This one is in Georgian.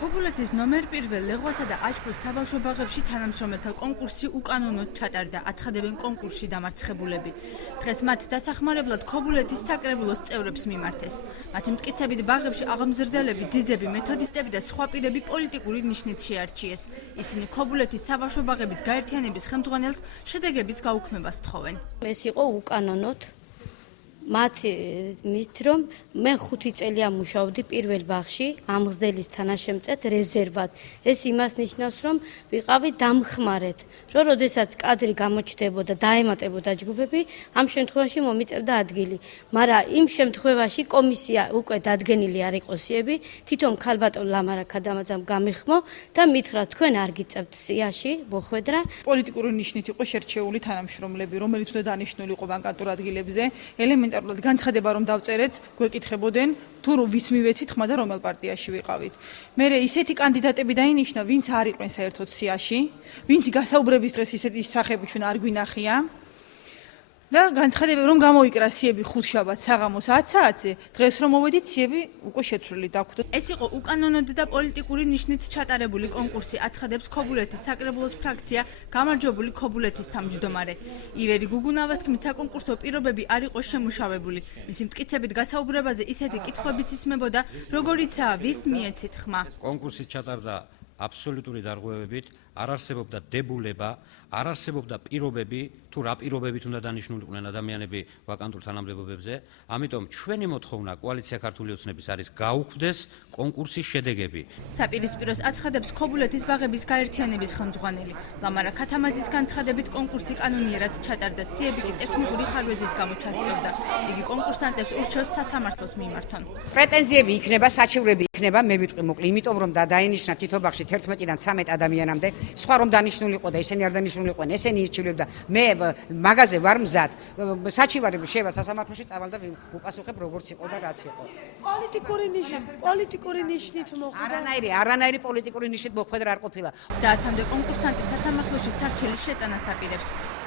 ქობულეთის ნომერ პირველ ლეღვასა და აჭყვის საბავშვო ბაღებში თანამშრომელთა კონკურსი უკანონოდ ჩატარდა. აცხადებენ კონკურსში დამარცხებულები. დღეს მათ დასახმარებლად ქობულეთის საკრებულოს წევრებს მიმართეს. მათი მტკიცებით ბაღებში აღმზრდელები, ძიძები, მეთოდისტები და სხვა პირები პოლიტიკური ნიშნით შეარჩიეს. ისინი ქობულეთის საბავშვო ბაღების გაერთიანების ხელმძღვანელს შედეგების გაუქმებას თხოვენ. ეს იყო უკანონოდ. მათ მით რომ მე 5 წელი ამუშავდი პირველ ბაღში ამღზდელის თანაშემწედ რეზერვად. ეს იმას ნიშნავს, რომ ვიყავი დამხმარეთ, რომ როდესაც კადრი გამოჩნდებოდა, დაემატებოდა ჯგუფები, ამ შემთხვევაში მომიწევდა ადგილი. მაგრამ იმ შემთხვევაში კომისია უკვე დადგენილი არ იყო სიები, თვითონ ქალბატონ ლამარა ქადამაძამ გამიხმო და მითხრა თქვენ არ გიწევთ სიაში მოხვედრა. პოლიტიკური ნიშნით იყო შერჩეული თანამშრომლები, რომელიც უნდა დანიშნული იყო ვაკანტურ ადგილებზე. ელემენტარულად განცხადება რომ დავწერეთ, გვეკითხებოდნენ თუ ვის მივეცით ხმა და რომელ პარტიაში ვიყავით. მერე ისეთი კანდიდატები დაინიშნა, ვინც არ იყვნენ საერთოდ სიაში, ვინც გასაუბრების დღეს ისეთი სახეები ჩვენ არ გვინახია. და განცხადება რომ გამოიკრა სიები ხუთშაბათ საღამოს 10 საათზე, დღეს რომ მოვედით სიები უკვე შეცვლილი დაგვხვდა. ეს იყო უკანონოდ და პოლიტიკური ნიშნით ჩატარებული კონკურსი, აცხადებს ქობულეთის საკრებულოს ფრაქცია გამარჯვებული ქობულეთის თავმჯდომარე. ივერი გუგუნავას თქმით, საკონკურსო პირობები არ იყო შემუშავებული. მისი მტკიცებით გასაუბრებაზე ისეთი კითხვებიც ისმებოდა, როგორიცაა ვის მიეცით ხმა. კონკურსი ჩატარდა აბსოლუტური დარღვევებით, არ არსებობდა დებულება, არ არსებობდა პირობები, თუ რა პირობებით უნდა დანიშნულიყვნენ ადამიანები ვაკანტურ თანამდებობებზე. ამიტომ ჩვენი მოთხოვნა კოალიცია ქართული ოცნების არის გაუქმდეს კონკურსის შედეგები. საპირისპიროს აცხადებს ქობულეთის ბაღების გაერთიანების ხელმძღვანელი. ლამარა ქათამაძის განცხადებით კონკურსი კანონიერად ჩატარდა, სიები კი ტექნიკური ხარვეზის გამო ჩასწევდა. იგი კონკურსანტებს ურჩევს სასამართლოს მიმართონ. პრეტენზიები იქნება, საჩივრები იქნება, მე ვიტყვი მოკლე, იმიტომ რომ დაინიშნა თითო ბაღში 11-დან 13 ადამიანამდე, სხვა რომ დანიშნული იყო და ესენი არ დანიშნული იყვნენ, ესენი ირჩევდა. მე მაგაზე ვარ მზად. საჩივარები შევა სასამართლოში წავალ და უპასუხებ როგორც იყო და რაც იყო. პოლიტიკური ნიშნით მოხვდა. არანაირი პოლიტიკური ნიშნით მოხვედრა არ ყოფილა. 30-მდე კონკურსანტი სასამართლოში სარჩელის შეტანას აპირებს.